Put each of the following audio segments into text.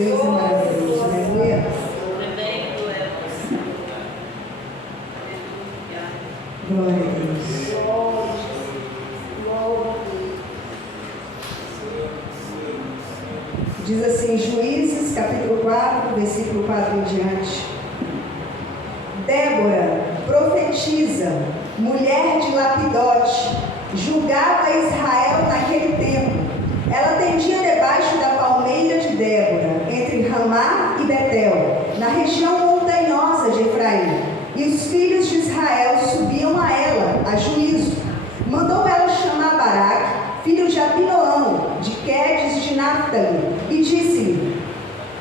Deus é maravilhoso, aleluia. Glória a Deus. Diz assim, Juízes, capítulo 4, versículo 4 em diante. Débora, profetiza, mulher de Lapidote, julgava Israel naquele tempo. Ela tendia debaixo da palmeira de Débora, entre Ramá e Betel, na região montanhosa de Efraim. E os filhos de Israel subiam a ela, a juízo. Mandou ela chamar Baraque, filho de Abinoão, de Quedes de Naphtali, e disse-lhe: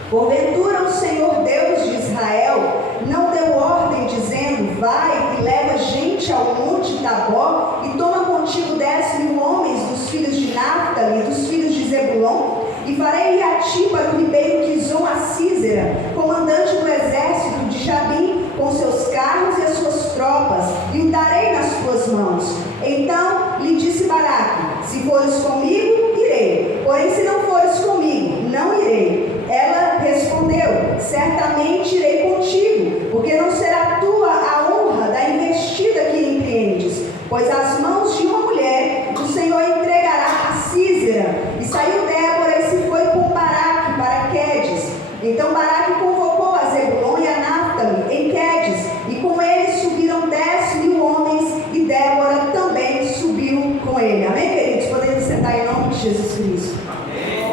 porventura o Senhor Deus de Israel não deu ordem, dizendo: vai e leva gente ao monte Tabor, e toma contigo 10.000 homens dos filhos de Naphtali e dos filhos de Zebulon? E farei a ti para o ribeiro Quizon a Císera, comandante do exército de Jabim, com seus carros e as suas tropas, e o darei nas tuas mãos. Então lhe disse Baraque: se fores comigo, irei, porém se não fores comigo, não irei. Ela respondeu: certamente irei contigo, porque não será tua a honra da investida que empreendes, pois as mãos de uma mulher o Senhor entregará a Císera. E saiu Débora e se foi com Baraque para Quedes. Então Baraque convocou a Zebulon e a Naphtali em Quedes, e com eles subiram 10.000 homens, e Débora também subiu com ele. Amém, queridos? Podemos sentar em nome de Jesus Cristo. Amém.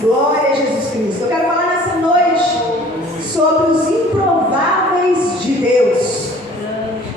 Glória a Jesus Cristo. Eu quero falar nessa noite sobre os improváveis de Deus.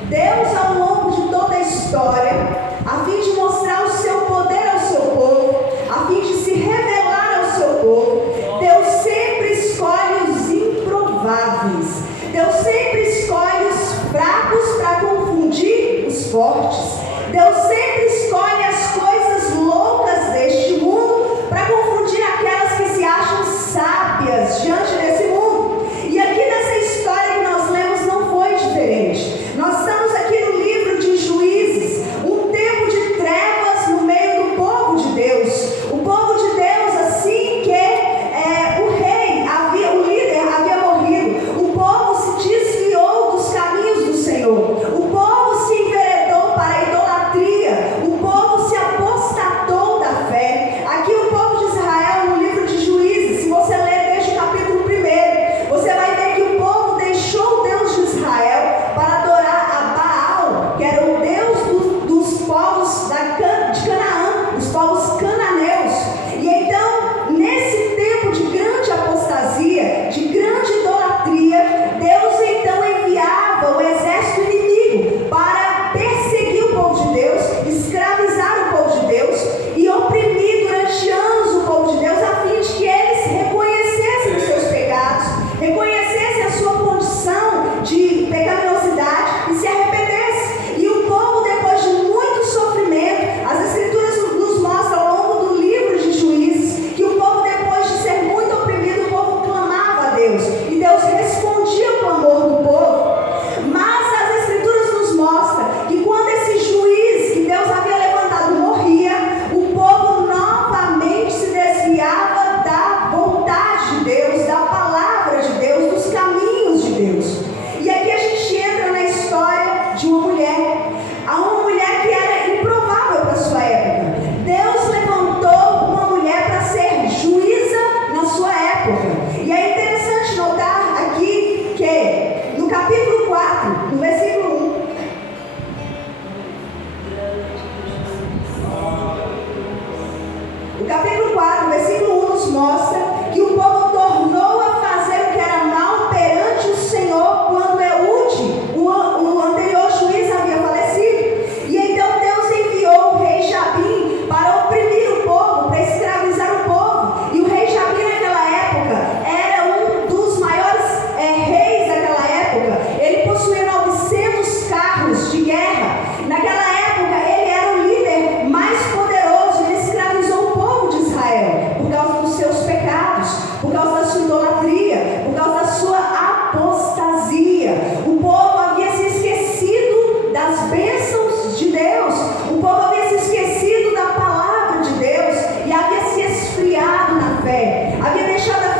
Deus, ao longo de toda a história, a fim de mostrar o seu poder ao seu povo, a fim de se revelar ao seu povo, Deus sempre escolhe os improváveis. Deus sempre escolhe os fracos para confundir os fortes. Deus sempre escolhe as coisas loucas deste mundo para confundir aquelas que se acham sábias diante desse mundo. E aqui nessa história que nós lemos não foi diferente. Nós estamos aqui no livro de Juízes, um tempo de trevas no meio do povo de Deus. O povo de Deus, assim que o líder havia morrido, o povo se desviou dos caminhos do Senhor. O povo se enveredou para a idolatria. O povo se apostatou da fé. Aqui o povo de Israel, no livro de Juízes, se você ler desde o capítulo 1, você vai ver que o povo deixou o Deus de Israel para adorar a Baal, que era o Deus dos povos de Canaã, os povos cananeus. E então, nesse tempo de grande apostasia, de grande idolatria, Deus então enviava o exército inimigo para perseguir o povo de Deus, escravizar o povo de Deus e oprimir durante anos o povo de Deus, a fim de que eles reconhecessem os seus pecados, reconhecessem a sua condição de pecaminosidade e se arrependessem. E o povo, depois de muito sofrimento, as Escrituras nos mostram ao longo do livro de Juízes que o povo, depois de ser muito oprimido, o povo clamava a Deus, e Deus respondia o clamor do povo. Mas as Escrituras nos mostram que quando esse juiz que Deus havia levantado morria, o povo novamente se desviava da vontade de Deus, da palavra de Deus, dos caminhos de Deus. E aqui a gente entra na história de uma mulher, que era improvável para a sua época. Deus levantou uma mulher para ser juíza na sua época. E é interessante notar aqui que no capítulo 4, no versículo 1, o capítulo 4, versículo 1 nos mostra que o povo tornou a fazer o que era mal perante o Senhor quando Eude, o anterior juiz, havia falecido. E então Deus enviou o rei Jabim para oprimir o povo, para escravizar o povo. E o rei Jabim naquela época era um dos maiores reis daquela época. Ele possuía 900 carros de guerra. Naquela época ele era o líder mais poderoso. Ele escravizou o povo de Israel por causa dos seus pecados, por causa da sua idolatria, por causa da sua apostasia. O povo havia se esquecido das bênçãos de Deus, o povo havia se esquecido da palavra de Deus e havia se esfriado na fé, havia deixado a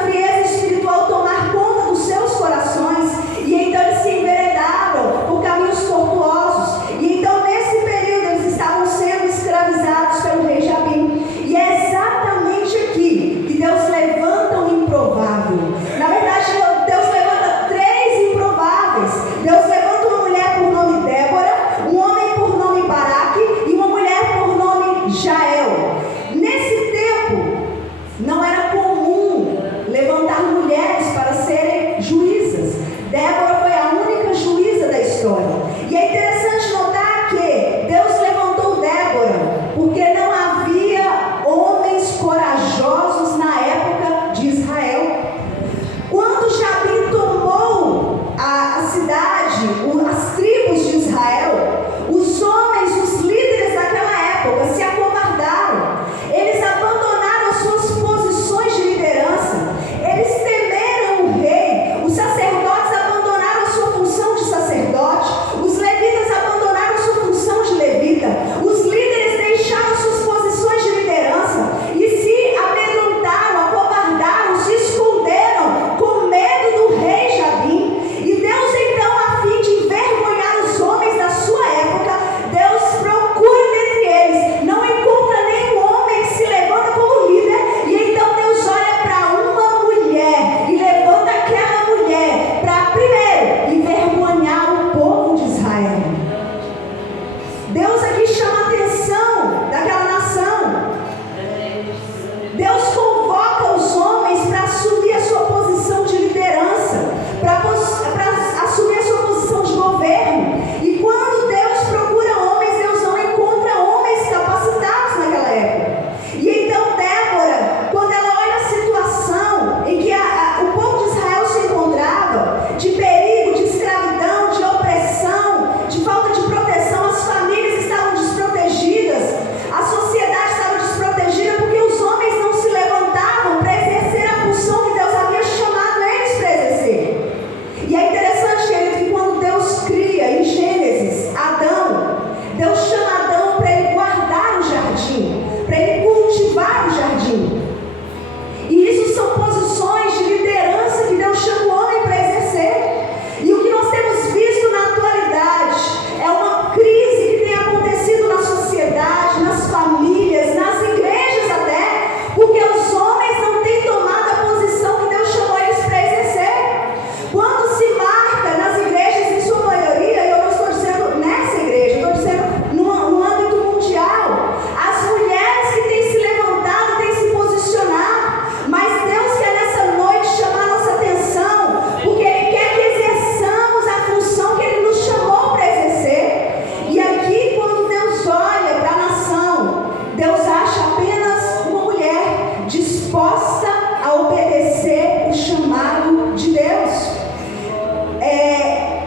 disposta a obedecer o chamado de Deus.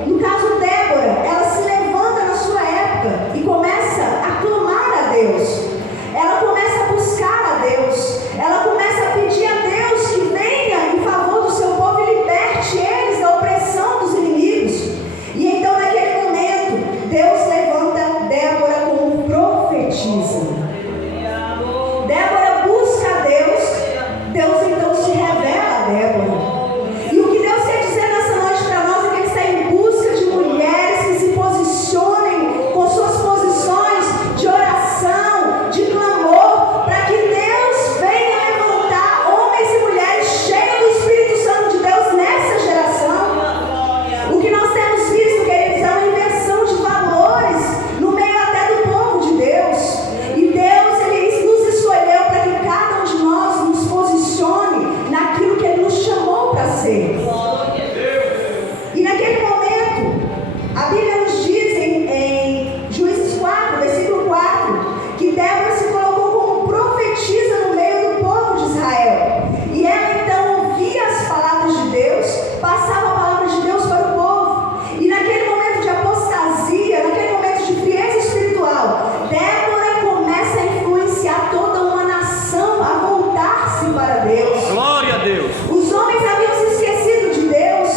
No caso Débora, ela se levanta na sua época e começa a clamar a Deus. Ela começa a buscar a Deus. Ela começa a pedir a Deus que venha em favor do seu povo e liberte eles da opressão dos inimigos. E então naquele momento, Deus levanta Débora como profetisa. Débora busca a Deus. Deus então se revela a Débora. E o que Deus quer dizer nessa noite para nós é que Ele está em busca de mulheres que se posicionem com suas posições de oração, de clamor, para que Deus venha levantar homens e mulheres cheios do Espírito Santo de Deus nessa geração. O que nós temos visto, queridos, é uma inversão de valores no meio até do povo de Deus. E Deus, Ele nos escolheu para que cada um de nós nos posicione naquilo que Ele nos chamou para ser. E naquele momento, a Bíblia nos diz em Juízes 4, versículo 4, que Débora se colocou como profetisa no meio do povo de Israel. E ela então ouvia as palavras de Deus, passava a palavra de Deus para o povo. E naquele momento de apostasia, naquele momento de frieza espiritual, Débora começa a influenciar toda uma nação a voltar-se para Deus. Glória a Deus. Os homens haviam se esquecido de Deus,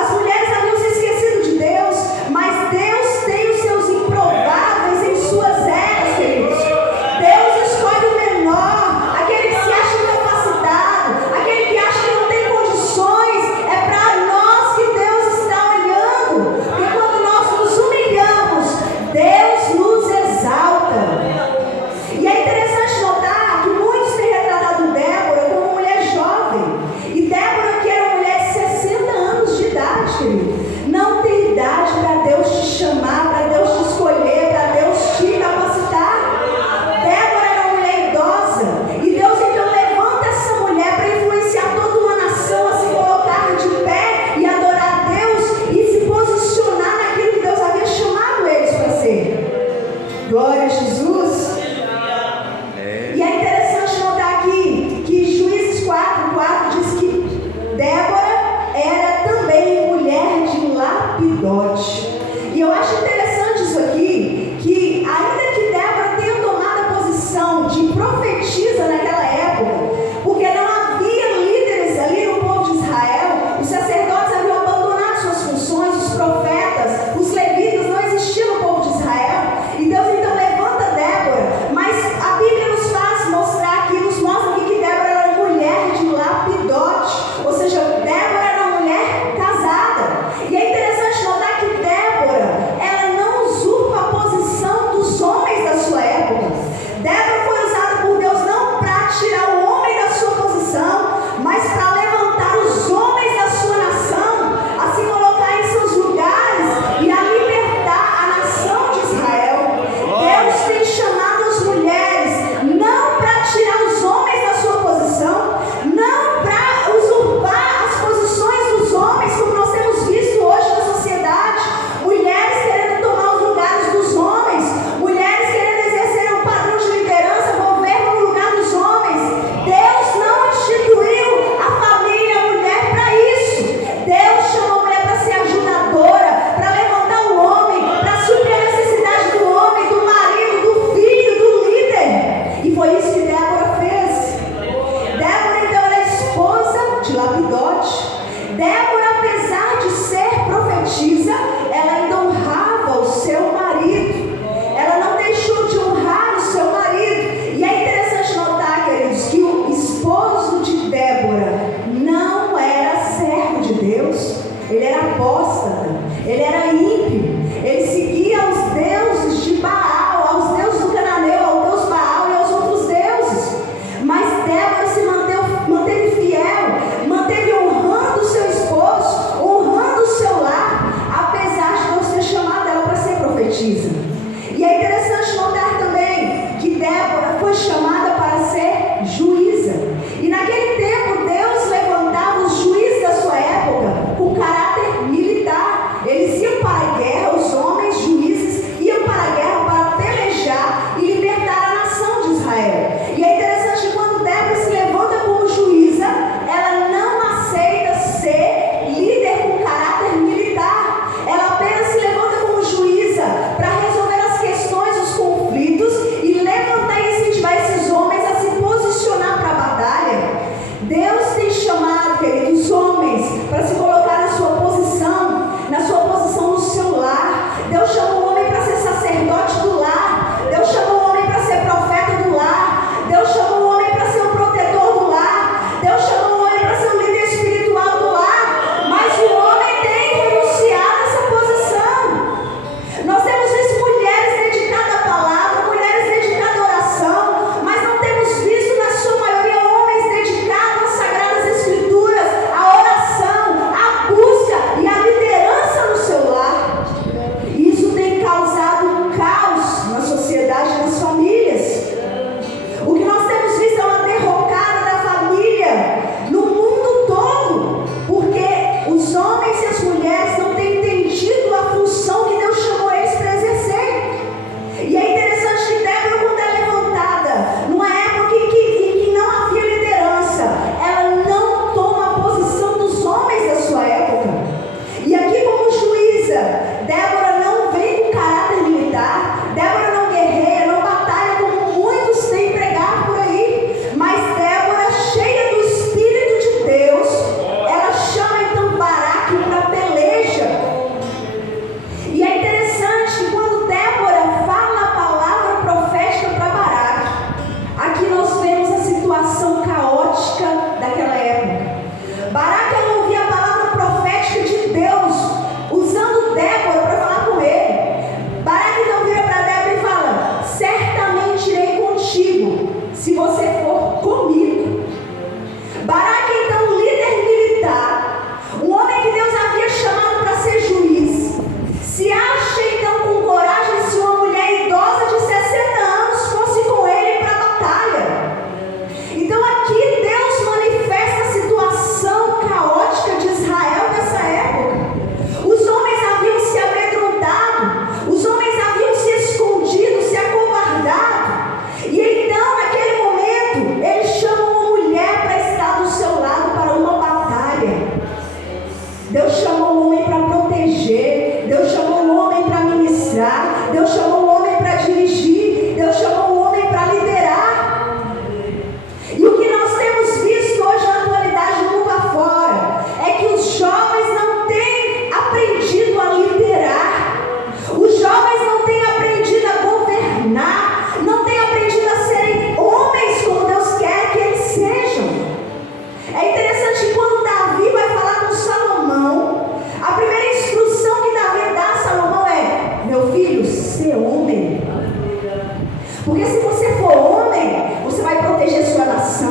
as mulheres haviam se esquecido de Deus, mas Deus tem os seus improváveis em suas eras, queridos. Deus escolhe o menor, aquele que se acha incapacitado, aquele que acha que não tem condições. É para nós que Deus está olhando, porque quando nós nos humilhamos, Deus nos exalta. E é interessante notar que muitos têm retratado Débora como mulher jovem, e Débora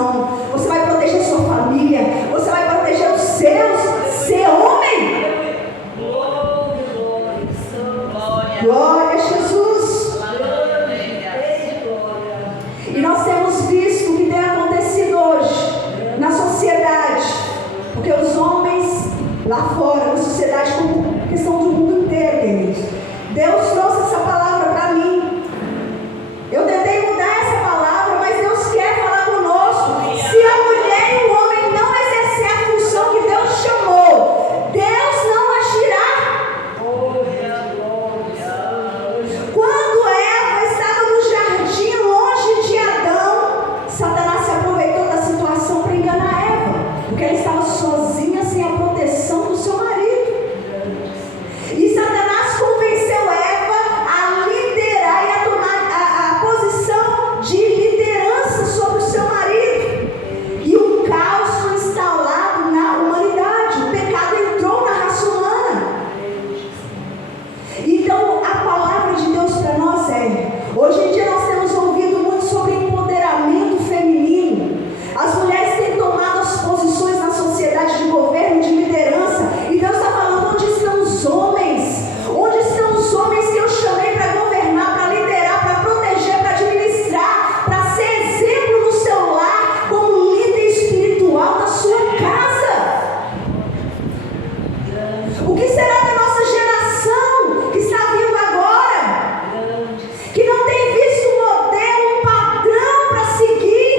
nação, você vai proteger sua família, você vai proteger os seus. Ser homem. Glória a Jesus. E nós temos visto o que tem acontecido hoje na sociedade, porque os homens lá fora, na sociedade, como questão do mundo inteiro, queridos, Deus trouxe essa palavra para mim. Eu tentei mudar essa palavra, mas Deus quer falar conosco. Se a mulher e o homem não exercer a função que Deus chamou, Deus não agirá. Quando Eva estava no jardim, longe de Adão, Satanás se aproveitou da situação para enganar Eva, porque ela estava sozinha, sem a proteção do seu marido. E Satanás convenceu Eva a liderar e a tomar a posição de liderança sobre o seu marido. E o caos foi instalado na humanidade. O pecado entrou na raça humana. Então, a palavra de Deus para nós hoje em dia nós temos ouvido muito sobre empoderamento feminino. As mulheres têm tomado as posições na sociedade de governo, de liderança. E Deus está falando: onde estão os homens? Onde estão os homens que eu chamei para governar, para liderar, para proteger, para administrar, para ser exemplo no seu lar, como líder espiritual da sua casa? O que será da nossa geração que está vindo agora, que não tem visto um modelo, um padrão para seguir?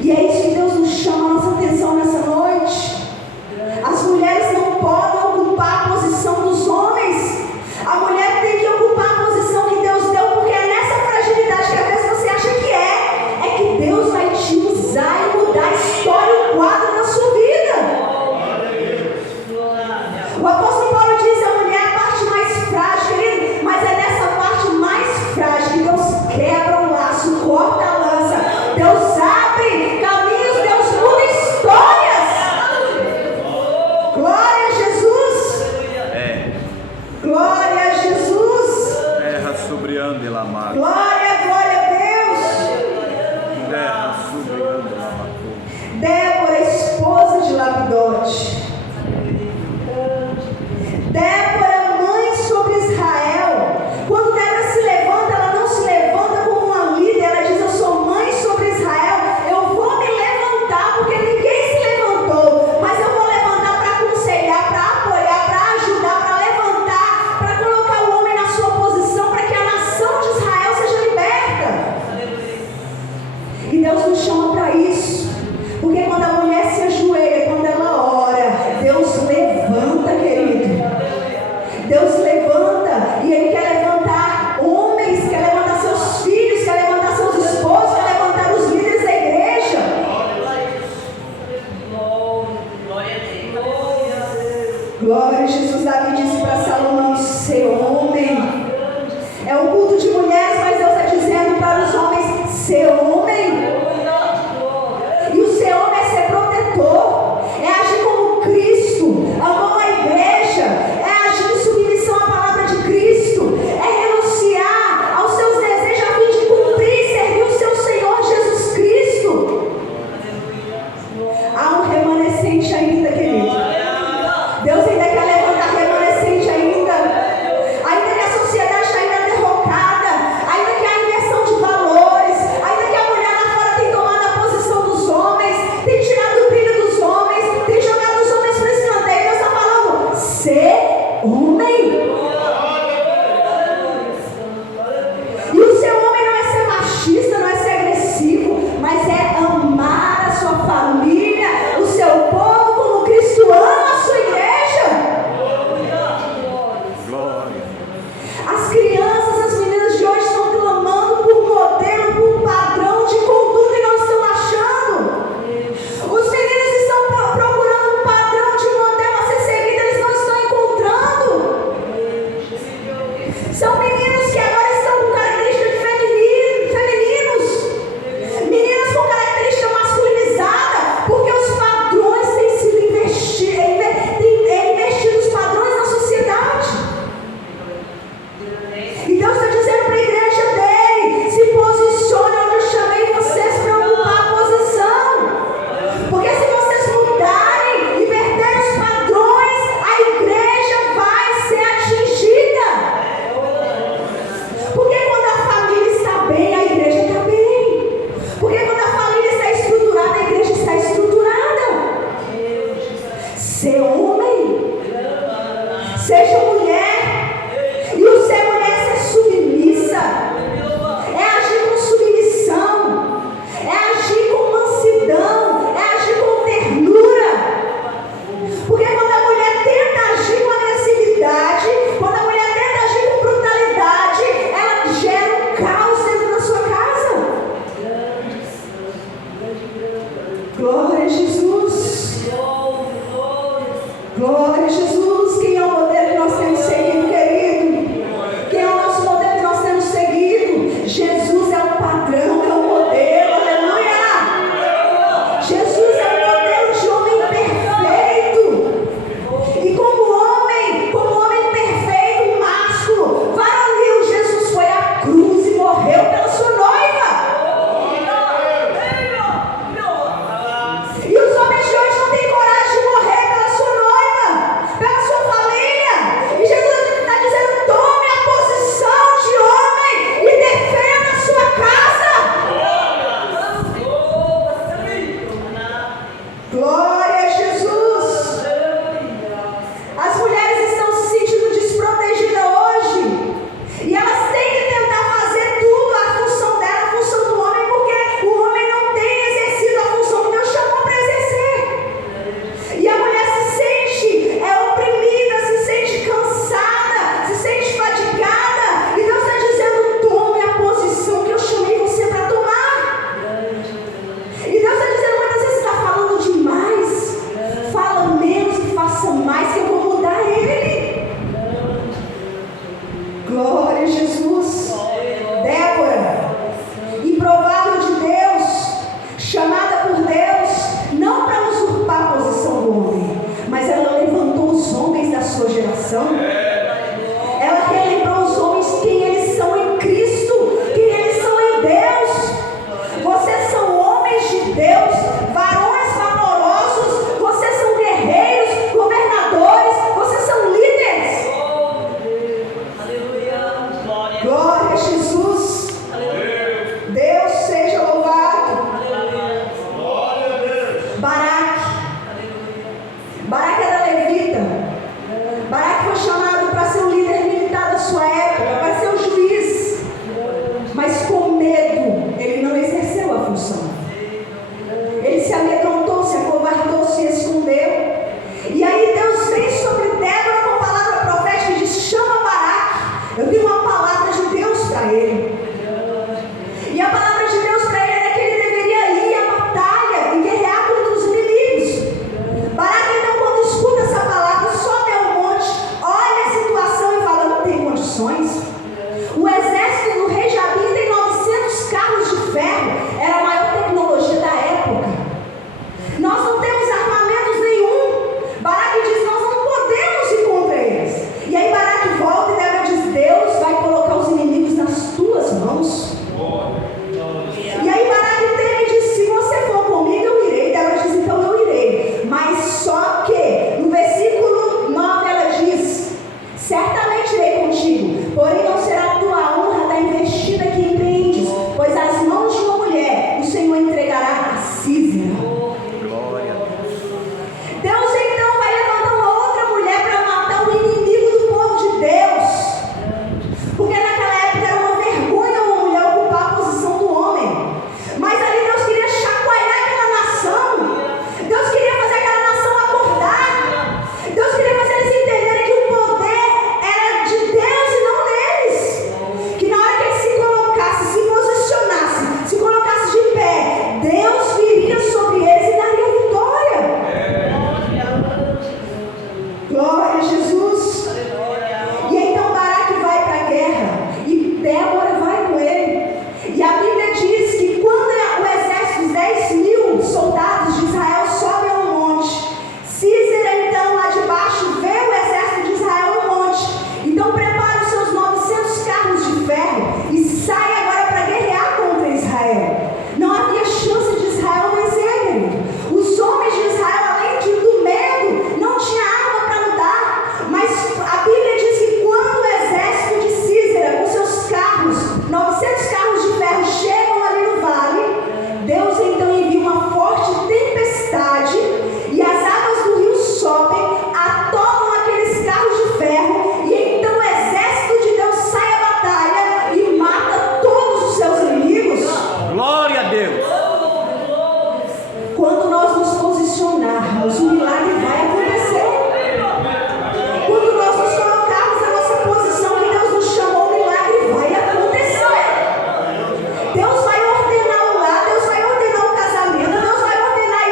E é isso que Deus nos chama a nossa atenção nessa noite. As mulheres não podem ocupar a posição dos homens. A mulher tem que ocupar a posição que Deus deu, porque é nessa fragilidade que às vezes você acha que é que Deus vai te usar e mudar a história, o quadro da sua vida. O apóstolo Paulo diz: a mulher é a parte mais frágil, querido, mas é nessa parte mais frágil que Deus quebra o laço, corta a lança, Deus abre caminhos, Deus muda histórias. Glória a Jesus. Glória a Jesus. Terra sobre ande la mar. Glória a Deus. Terra sobre ande la mar. Débora, esposa de Lapidote. Débora, mãe sobre Israel. Quando Débora se levanta, ela não se levanta como uma líder. Ela diz: eu sou mãe sobre Israel. Eu vou me levantar, porque ninguém se levantou, mas eu vou levantar para aconselhar, para apoiar, para ajudar, para levantar, para colocar o homem na sua posição, para que a nação de Israel seja liberta. E Deus nos chama para isso, porque quando a mulher se ajoelha, quando ela ora, Deus levanta, querido. Deus levanta, e Ele quer levantar homens, quer levantar seus filhos, quer levantar seus esposos, quer levantar os líderes da igreja. Glória a Jesus. Davi disse para Salomão: ser homem. É um culto de mulheres, mas Deus está dizendo para os homens: ser homem. E o ser homem é ser protetor, é agir como Cristo amou a igreja, é agir em submissão à palavra de Cristo, é renunciar aos seus desejos a fim de cumprir e servir o seu Senhor Jesus Cristo. Há um remanescente ainda, querido. Deus ainda quer levantar remanescente ainda que a sociedade está ainda derrocada, ainda que há inversão de valores, ainda que a Glória a Jesus. Glória a Jesus. Quem é o modelo que nós temos seguido, querido? Quem é o nosso modelo que nós temos seguido? Jesus é o padrão, é o modelo. Aleluia. Jesus é o modelo de homem perfeito. E como homem perfeito, másculo, varonil, Jesus foi à cruz e morreu pela sua noiva. E os homens de hoje não têm coragem de morrer pela sua noiva, pela sua família. E Jesus está dizendo: tome a posição de homem e defenda a sua casa. Glória a Jesus. As mulheres estão se sentindo desprotegidas hoje. E elas têm que tentar fazer tudo, a função dela, a função do homem, porque o homem não tem exercido a função que Deus chamou para exercer. E a mulher se sente oprimida, se sente cansada, se sente fadigada. E Deus está dizendo: tome a posição que eu chamei você para tomar. E Deus está dizendo: muitas vezes você está falando demais. Fala menos e faça mais, que eu vou mudar ele. Glória a Jesus. Débora, improvável de Deus, chamada por Deus, não para usurpar a posição do homem, mas ela levantou os homens da sua geração. Ela relembrou os homens quem eles são em Cristo, quem eles são em Deus. Vocês são homens de Deus, varões valorosos, vocês são guerreiros, governadores, vocês são líderes. Glória a Jesus. Deus seja louvado. Baraque era levita. Baraque foi chamado para ser um líder militar da sua época, para ser um juiz. Mas com medo, ele não exerceu a função. Ele se amedrontou, se acovardou, se escondeu. E aí Deus vem sobre Débora com palavra profética e diz: chama Baraque. Eu tenho uma palavra de Deus para ele. E a palavra de Deus para ele era que ele deveria ir à batalha e guerrear contra os inimigos. Baraque, então, quando escuta essa palavra, sobe ao monte, olha a situação e fala: não tem condições. O exército do rei Jabim tem 900 carros de ferro, era a maior tecnologia da época. Nós não temos armamentos nenhum. Baraque diz: nós não podemos ir contra eles. E aí Baraque volta e Débora diz: Deus vai colocar os inimigos nas tuas mãos. E aí Baraque teme e diz: se você for comigo, eu irei. Débora diz: então eu irei. Mas só que no versículo 9 ela diz: certamente irei contigo, porém não será a tua honra da investida que empreendes, pois as mãos de uma mulher o Senhor entregará a Sísera. Glória a Deus. Deus então vai levantar uma outra mulher para matar o inimigo do povo de Deus. Porque naquela época era uma vergonha uma mulher ocupar a posição do homem. Mas ali Deus queria chacoalhar aquela nação. Deus queria fazer aquela nação acordar. Deus queria fazer eles entenderem que o poder era de Deus e não deles. Que na hora que eles se colocassem, se posicionassem, se colocassem de pé, Deus viria sobre eles e daria vitória. Glória a Jesus. E então Baraque vai para a guerra e Débora vai com ele. E a Bíblia diz que quando o exército, os 10.000 soldados de Israel sobem ao monte, Sísera então lá de baixo vê o exército de Israel no monte. Então prepara os seus 900 carros de ferro e sai agora para guerrear contra Israel. Não havia chance de Israel vencer, querido. Os homens de Israel, além do medo, não tinha arma para lutar. Mas a Bíblia diz que quando o exército de Sísera, com seus carros, 900 carros de ferro, chegam ali no vale, Deus então envia uma forte tempestade e as águas do rio sobem, atolam aqueles carros de ferro, e então o exército de Deus sai à batalha e mata todos os seus inimigos. Glória a Deus. Quando nós nos posicionarmos, o milagre vai acontecer. Quando nós nos colocarmos na nossa posição que Deus nos chamou, o milagre vai acontecer. Deus vai ordenar o lar, Deus vai ordenar o casamento, Deus vai ordenar a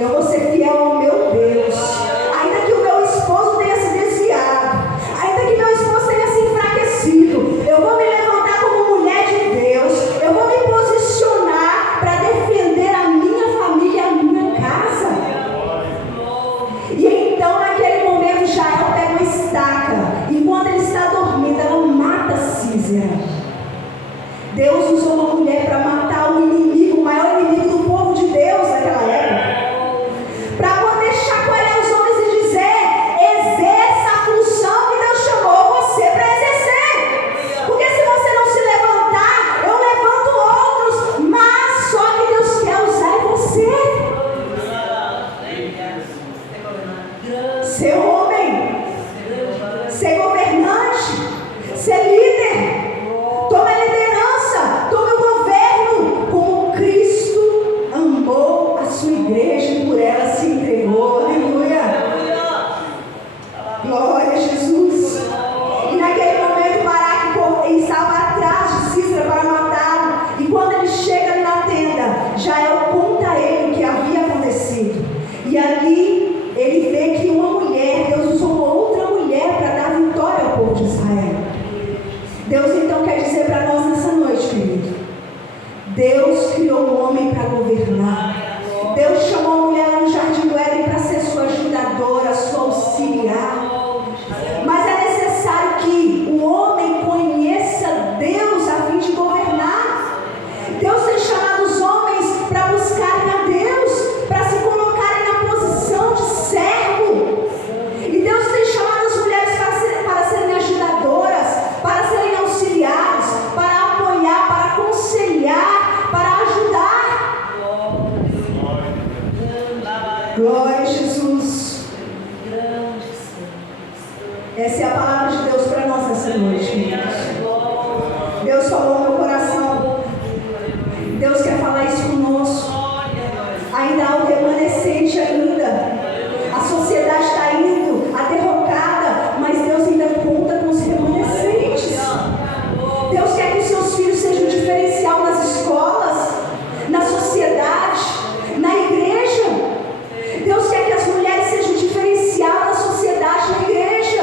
Eu vou ser fiel ao meu Deus. Ainda que o meu esposo tenha se desviado, ainda que meu esposo tenha se enfraquecido, eu vou me levantar como mulher de Deus. Eu vou me posicionar para defender a minha família e a minha casa. E então, naquele momento, Jael pega uma estaca. Enquanto ele está dormindo, ela mata Sísera. Deus usou uma mulher para matar o inimigo, o maior inimigo do povo de Deus naquela época, para poder chacoalhar os homens e dizer: exerça a função que Deus chamou você para exercer, porque se você não se levantar, eu levanto outros, mas só que Deus quer usar você. Ser homem, ser governante, ser líder. Tome a liderança, tome o governo, como Cristo amou a sua igreja e por ela se entregou. Aleluia. Glória a Jesus. E naquele momento Baraque estava atrás de Sísera para matá-lo. E quando ele chega ali na tenda, Jael conta a ele o que havia acontecido. E ali ele vê que uma mulher, Deus usou uma outra mulher para dar vitória ao povo de Israel. Deus então quer dizer para nós nessa noite, querido: Deus criou o homem para governar. Deus chamou a mulher lá no jardim do Éden para ser sua ajudadora, sua auxiliar. Mas é necessário que o homem conheça Deus a fim de governar. Deus tem chamado os homens para buscarem a Deus, para se colocarem na posição de servo. E Deus tem chamado as mulheres para serem ajudadoras, para serem auxiliares, para apoiar, para aconselhar, para ajudar. Glória a Jesus. Essa é a palavra de Deus para nós essa noite, queridos. Deus falou no meu coração. Deus quer falar isso conosco. Ainda há o remanescente ainda. A sociedade está indo à derrocada, mas Deus ainda conta com os remanescentes. Deus quer que os seus filhos sejam diferencial nas escolas, na sociedade, na igreja. Deus quer que as mulheres sejam diferencial na sociedade, na igreja.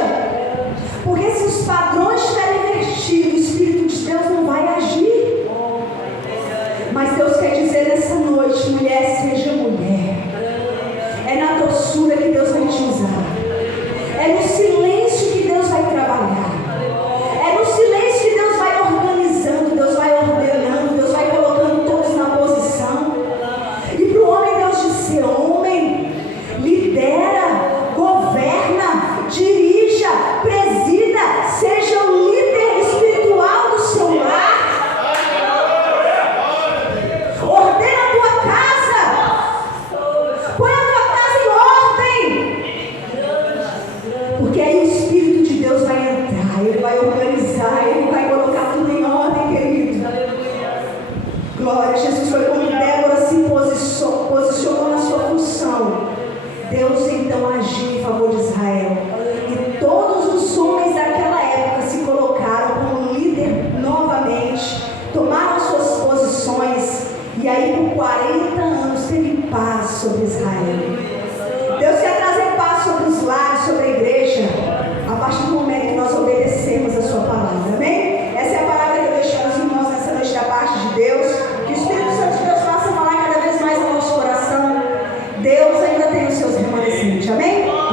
Porque se os padrões estiverem invertidos, o Espírito de Deus não vai agir. Mas Deus quer dizer nessa noite: mulher, seja mulher. É na doçura que Deus vai te usar. É no silêncio que Deus vai trabalhar. É no silêncio que Deus vai organizando, Deus vai ordenando, Deus vai colocando todos na posição. E para o homem, Deus disse: homem, lidera, governa, dirija, presida, seja o líder espiritual do seu lar. Ordena a tua casa. Põe a tua casa em ordem. Porque aí o Espírito de Deus vai entrar, Ele vai organizar, Ele vai colocar tudo em ordem, querido. Glória a Jesus. Foi como Débora se posicionou na sua função. Deus então agiu em favor de Israel. E todos os homens daquela época se colocaram como líder novamente, tomaram suas posições. E aí por 40 anos teve paz sobre Israel. Deus quer trazer paz sobre os lares, sobre a